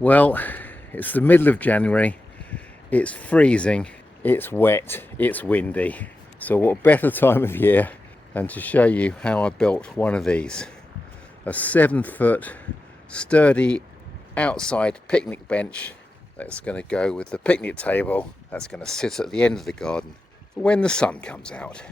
Well, it's the middle of January, it's freezing, it's wet, it's windy. So what better time of year than to show you how I built one of these. A 7-foot sturdy outside picnic bench that's going to go with the picnic table that's going to sit at the end of the garden for when the sun comes out.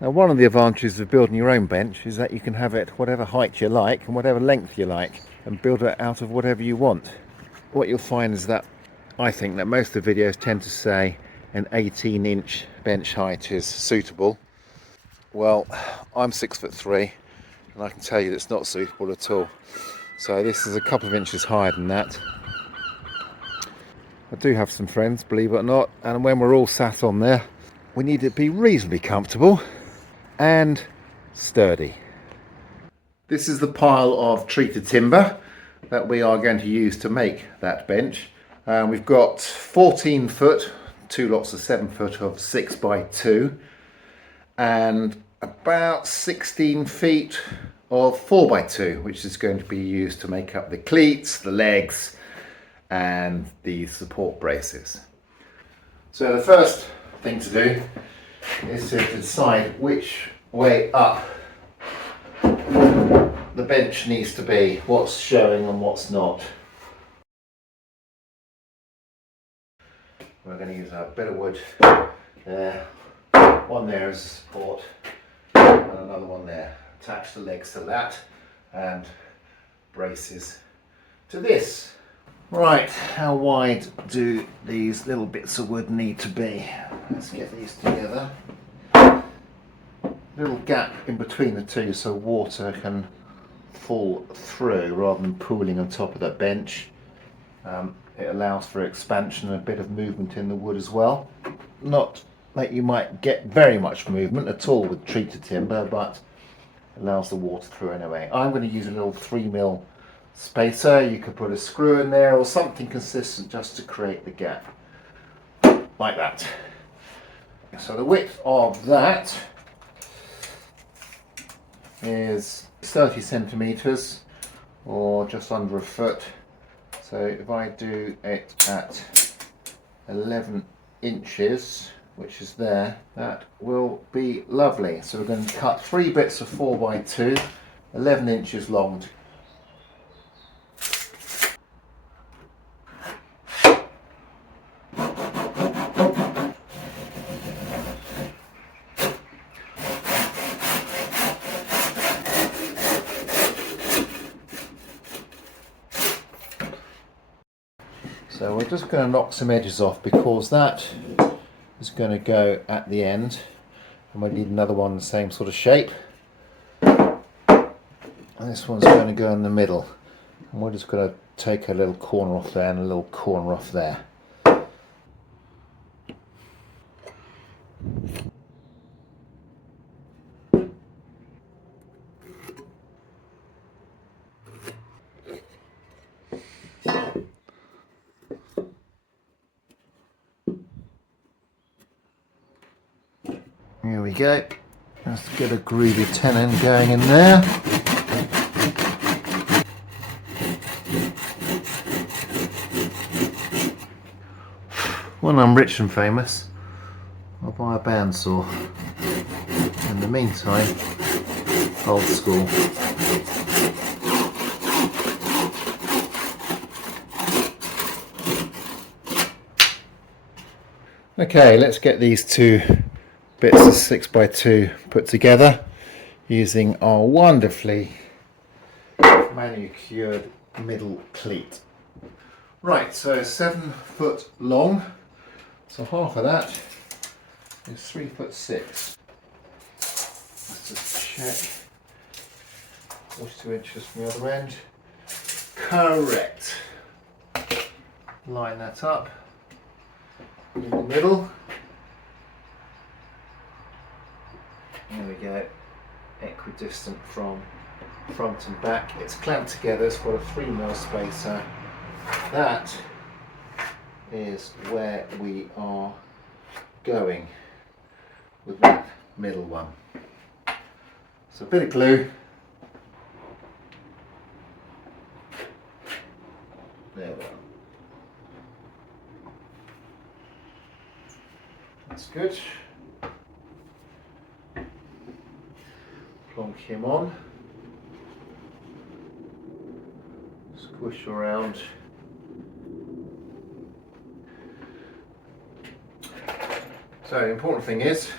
Now, one of the advantages of building your own bench is that you can have it whatever height you like and whatever length you like and build it out of whatever you want. What you'll find is that I think that most of the videos tend to say an 18-inch bench height is suitable. Well, I'm 6'3" and I can tell you that's not suitable at all. So this is a couple of inches higher than that. I do have some friends, believe it or not, and when we're all sat on there, we need it to be reasonably comfortable and sturdy. This is the pile of treated timber that we are going to use to make that bench. We've got 14 foot, two lots of 7 foot of 6x2, and about 16 feet of 4x2, which is going to be used to make up the cleats, the legs, and the support braces. So the first thing to do is to decide which way up the bench needs to be, what's showing and what's not. We're going to use a bit of wood there, one there as a support, and another one there. Attach the legs to that and braces to this. Right, how wide do these little bits of wood need to be? Let's get these together. Little gap in between the two so water can fall through rather than pooling on top of the bench. It allows for expansion and a bit of movement in the wood as well. Not that you might get very much movement at all with treated timber, but allows the water through anyway. I'm going to use a little 3mm spacer. You could put a screw in there or something consistent just to create the gap, like that. So the width of that is 30 centimeters or just under a foot. So if I do it at 11 inches, which is there, that will be lovely. So we're going to cut 3 bits of 4x2, 11 inches long. So we're just going to knock some edges off because that is going to go at the end, and we need another one the same sort of shape. And this one's going to go in the middle, and we're just going to take a little corner off there and a little corner off there. Here we go. Let's get a groovy tenon going in there. When I'm rich and famous, I'll buy a bandsaw. In the meantime, old school. Okay, let's get these two bits of 6x2 put together using our wonderfully manicured middle cleat. Right, so 7 foot long, so half of that is 3'6". Let's just check. 42 inches from the other end. Correct. Line that up in the middle. There we go, equidistant from front and back. It's clamped together, it's got a 3mm spacer. That is where we are going with that middle one. So a bit of glue, There we are. That's good. Plonk him on. Squish around. So the important thing is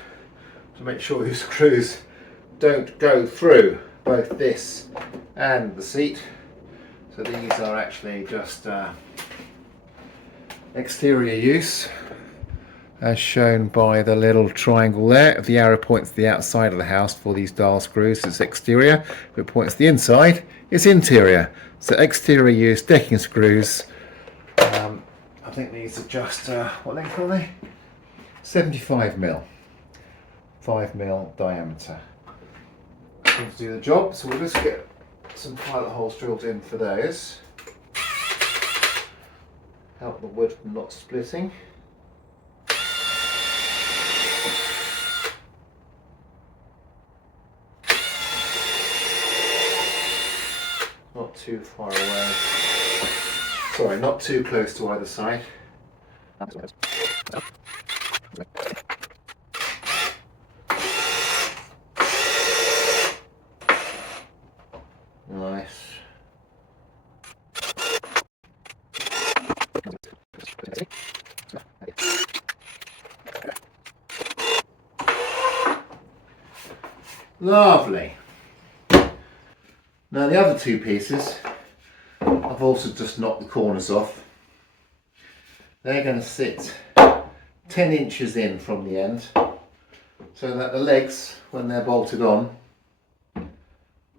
to make sure your screws don't go through both this and the seat. So these are actually just exterior use, as shown by the little triangle there. If the arrow points to the outside of the house for these dial screws, it's exterior. If it points to the inside, it's interior. So exterior use decking screws. I think these are just, what length are they? 75mm, 5mm diameter. Seems to do the job, so we'll just get some pilot holes drilled in for those. Help the wood from not splitting. Not too far away. Sorry, not too close to either side. Nice. Lovely. Now the other two pieces, I've also just knocked the corners off. They're going to sit 10 inches in from the end, so that the legs, when they're bolted on,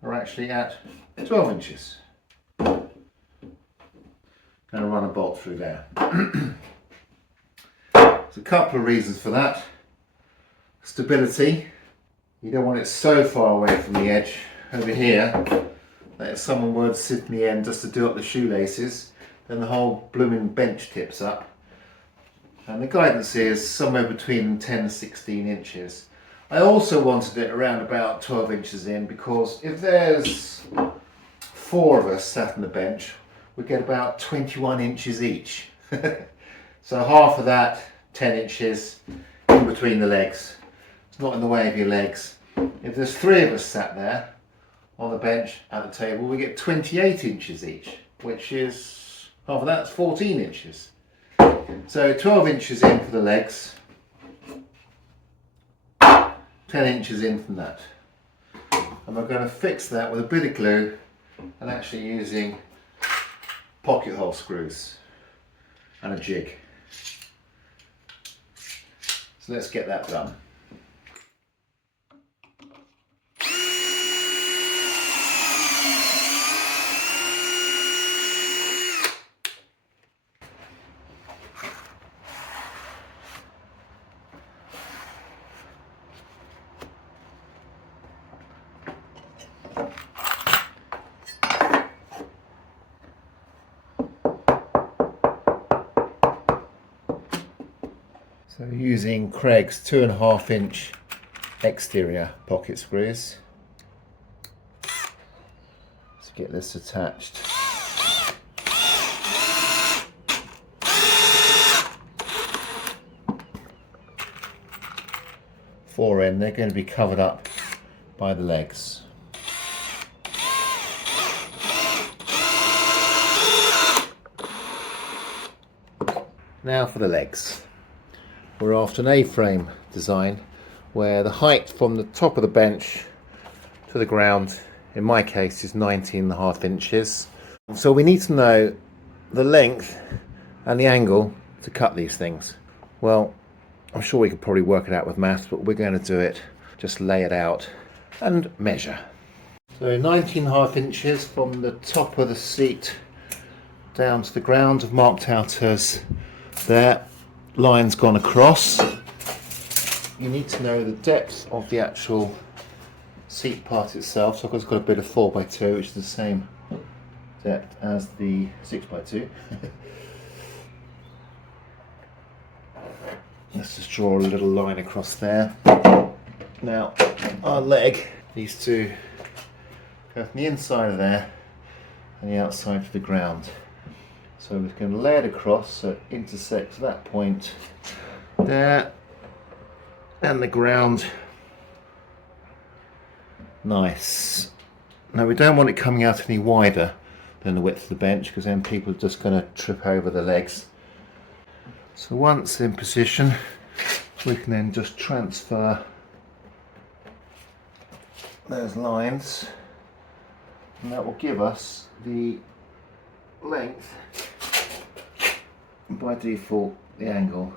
are actually at 12 inches. Going to run a bolt through there. There's a couple of reasons for that. Stability. You don't want it so far away from the edge over here that if someone were to sit in the end just to do up the shoelaces, then the whole blooming bench tips up. And the guidance is somewhere between 10 and 16 inches. I also wanted it around about 12 inches in, because if there's 4 of us sat on the bench, we get about 21 inches each. So half of that, 10 inches in between the legs. It's not in the way of your legs. If there's 3 of us sat there on the bench at the table, we get 28 inches each, which is, half of that's 14 inches. So 12 inches in for the legs, 10 inches in from that. And we're going to fix that with a bit of glue and actually using pocket hole screws and a jig. So let's get that done. So using Craig's 2.5 inch exterior pocket screws to get this attached. Fore end, they're going to be covered up by the legs. Now for the legs. We're after an A-frame design where the height from the top of the bench to the ground, in my case, is 19.5 inches. So we need to know the length and the angle to cut these things. Well, I'm sure we could probably work it out with maths, but we're going to do it, just lay it out and measure. So 19.5 inches from the top of the seat down to the ground. I've marked out as there. Line's gone across. You need to know the depth of the actual seat part itself. So I've just got a bit of 4x2, which is the same depth as the 6x2. Let's just draw a little line across there. Now our leg needs to go from the inside of there and the outside to the ground. So we're going to lay it across so it intersects that point there and the ground. Nice. Now we don't want it coming out any wider than the width of the bench, because then people are just going to trip over the legs. So once in position, we can then just transfer those lines, and that will give us the length, and by default the angle.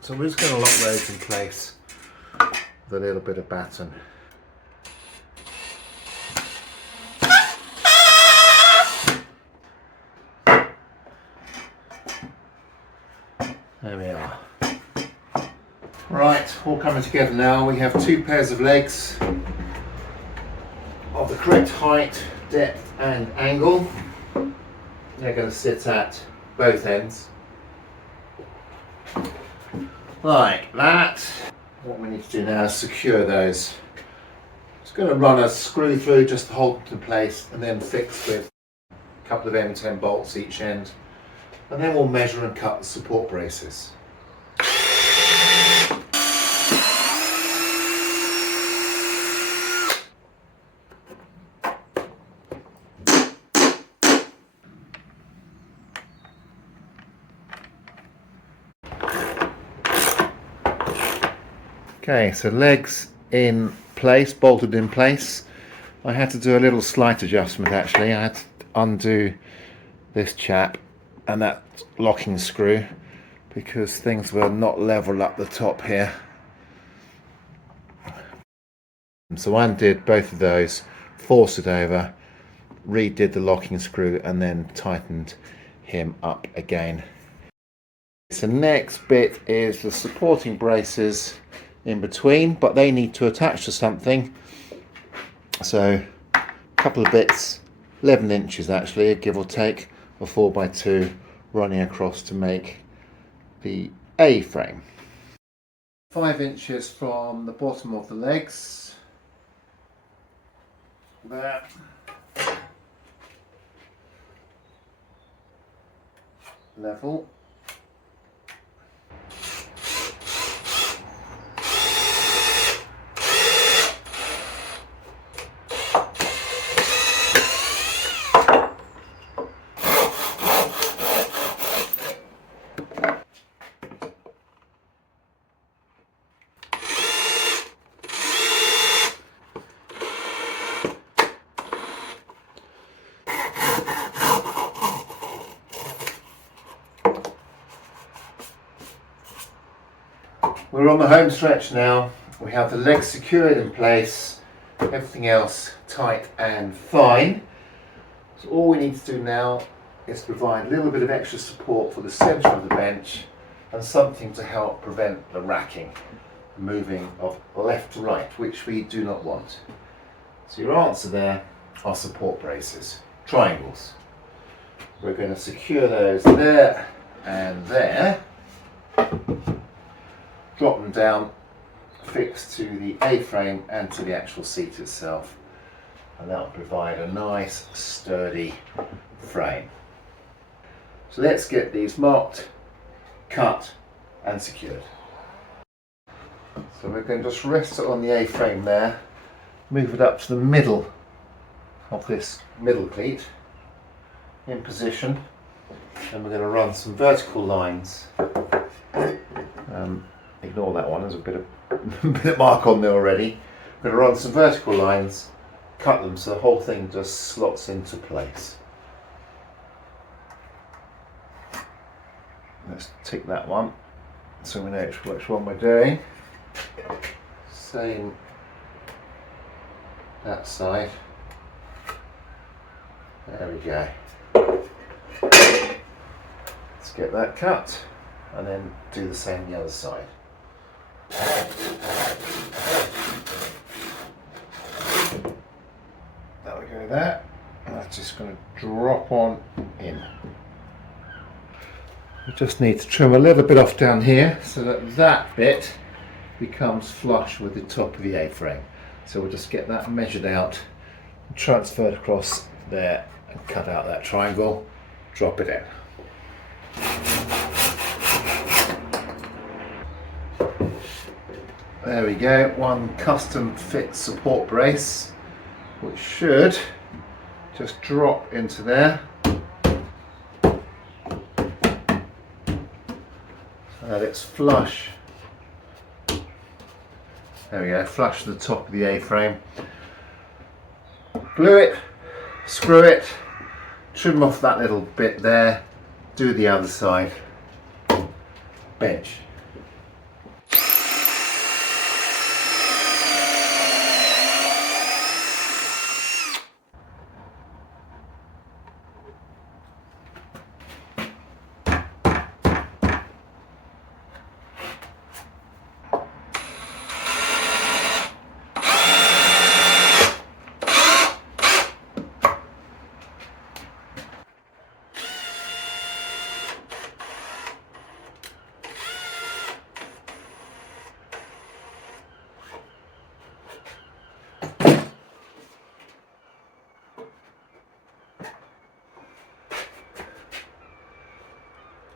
So we're just going to lock those in place with a little bit of batten. There we are. Right, all coming together now. We have two pairs of legs of the correct height, depth and angle. They're going to sit at both ends. Like that. What we need to do now is secure those. Just going to run a screw through just to hold it in place, and then fix with a couple of M10 bolts each end, and then we'll measure and cut the support braces. Okay, so legs in place, bolted in place. I had to do a little slight adjustment actually. I had to undo this chap and that locking screw because things were not level up the top here. So I undid both of those, forced it over, redid the locking screw and then tightened him up again. So next bit is the supporting braces in between, but they need to attach to something. So a couple of bits, 11 inches actually, give or take, a 4x2 running across to make the A-frame. 5 inches from the bottom of the legs, there, level. We're on the home stretch now. We have the legs secured in place, everything else tight and fine. So all we need to do now is provide a little bit of extra support for the centre of the bench and something to help prevent the racking, moving of left to right, which we do not want. So your answer there are support braces, triangles. We're going to secure those there and there. Drop them down, fixed to the A-frame and to the actual seat itself, and that will provide a nice sturdy frame. So let's get these marked, cut and secured. So we're going to just rest it on the A-frame there, move it up to the middle of this middle cleat in position, and we're going to run some vertical lines. Ignore that one, there's a bit of mark on there already. We're going to run some vertical lines, cut them so the whole thing just slots into place. Let's tick that one so we know which one we're doing. Same that side. There we go. Let's get that cut and then do the same the other side. There we go there, and that's just going to drop on in. We just need to trim a little bit off down here so that that bit becomes flush with the top of the A-frame. So we'll just get that measured out, transferred across there, and cut out that triangle, drop it in. There we go, one custom fit support brace, which should just drop into there. So that it's flush. There we go, flush to the top of the A-frame. Glue it, screw it, trim off that little bit there, do the other side, bench.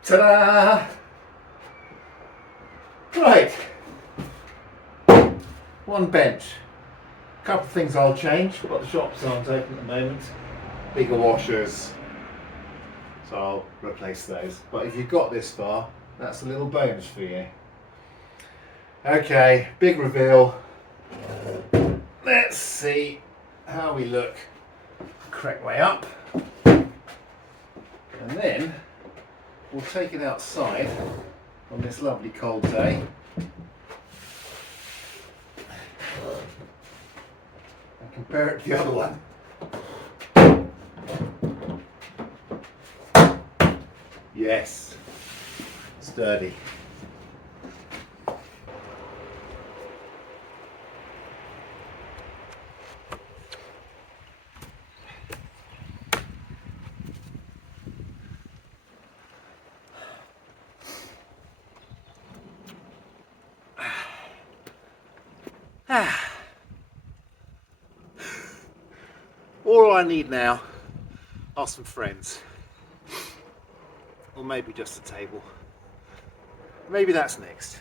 Ta-da! Right, one bench. A couple of things I'll change, but the shops aren't open at the moment. Bigger washers, so I'll replace those. But if you've got this far, that's a little bonus for you. Okay, big reveal. Let's see how we look the correct way up. And then we'll take it outside on this lovely cold day and compare it to the other one. Yes, sturdy. All I need now are some friends, or maybe just a table. Maybe that's next.